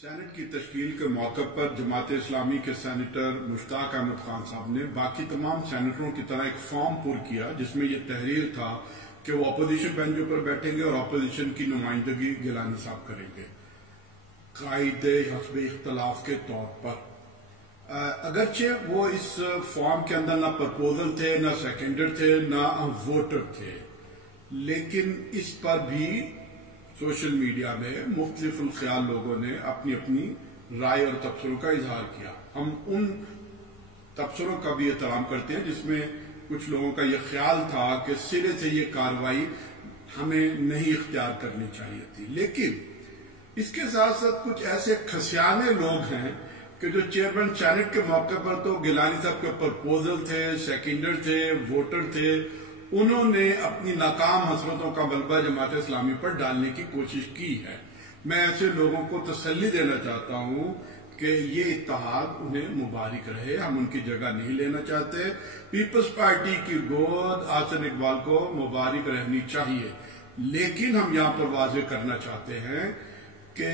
Saint کی تشکیل کے موقع پر جماعت اسلامی کے سینیٹر مشتاق احمد خان صاحب نے باقی تمام سینیٹروں کی طرح ایک فارم پر کیا جس میں یہ تحریر تھا کہ وہ اپوزیشن بینچوں پر بیٹھیں گے اور اپوزیشن کی نمائندگی گیلانی صاحب کریں گے قائد حسب اختلاف کے طور پر۔ اگرچہ وہ اس فارم کے اندر نہ پرپوزل تھے، نہ سیکنڈر تھے، نہ ووٹر تھے، لیکن اس پر بھی سوشل میڈیا میں مختلف الخیال لوگوں نے اپنی اپنی رائے اور تبصروں کا اظہار کیا۔ ہم ان تبصروں کا بھی احترام کرتے ہیں جس میں کچھ لوگوں کا یہ خیال تھا کہ سرے سے یہ کارروائی ہمیں نہیں اختیار کرنی چاہیے تھی، لیکن اس کے ساتھ ساتھ کچھ ایسے کھسیانے لوگ ہیں کہ جو چیئرمین سینٹ کے موقع پر تو گیلانی صاحب کے پرپوزل تھے، سیکنڈر تھے، ووٹر تھے، انہوں نے اپنی ناکام حسرتوں کا غلبہ جماعت اسلامی پر ڈالنے کی کوشش کی ہے۔ میں ایسے لوگوں کو تسلی دینا چاہتا ہوں کہ یہ اتحاد انہیں مبارک رہے، ہم ان کی جگہ نہیں لینا چاہتے۔ پیپلز پارٹی کی گود آصف اقبال کو مبارک رہنی چاہیے، لیکن ہم یہاں پر واضح کرنا چاہتے ہیں کہ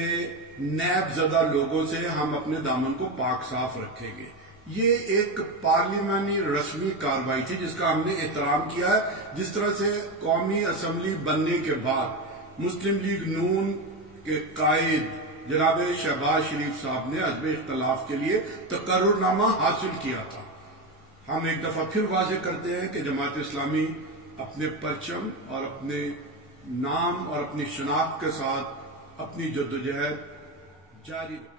نیب زدہ لوگوں سے ہم اپنے دامن کو پاک صاف رکھیں گے۔ یہ ایک پارلیمانی رسمی کارروائی تھی جس کا ہم نے احترام کیا ہے، جس طرح سے قومی اسمبلی بننے کے بعد مسلم لیگ نون کے قائد جناب شہباز شریف صاحب نے حزب اختلاف کے لیے تقرر نامہ حاصل کیا تھا۔ ہم ایک دفعہ پھر واضح کرتے ہیں کہ جماعت اسلامی اپنے پرچم اور اپنے نام اور اپنی شناخت کے ساتھ اپنی جدوجہد جاری رکھے۔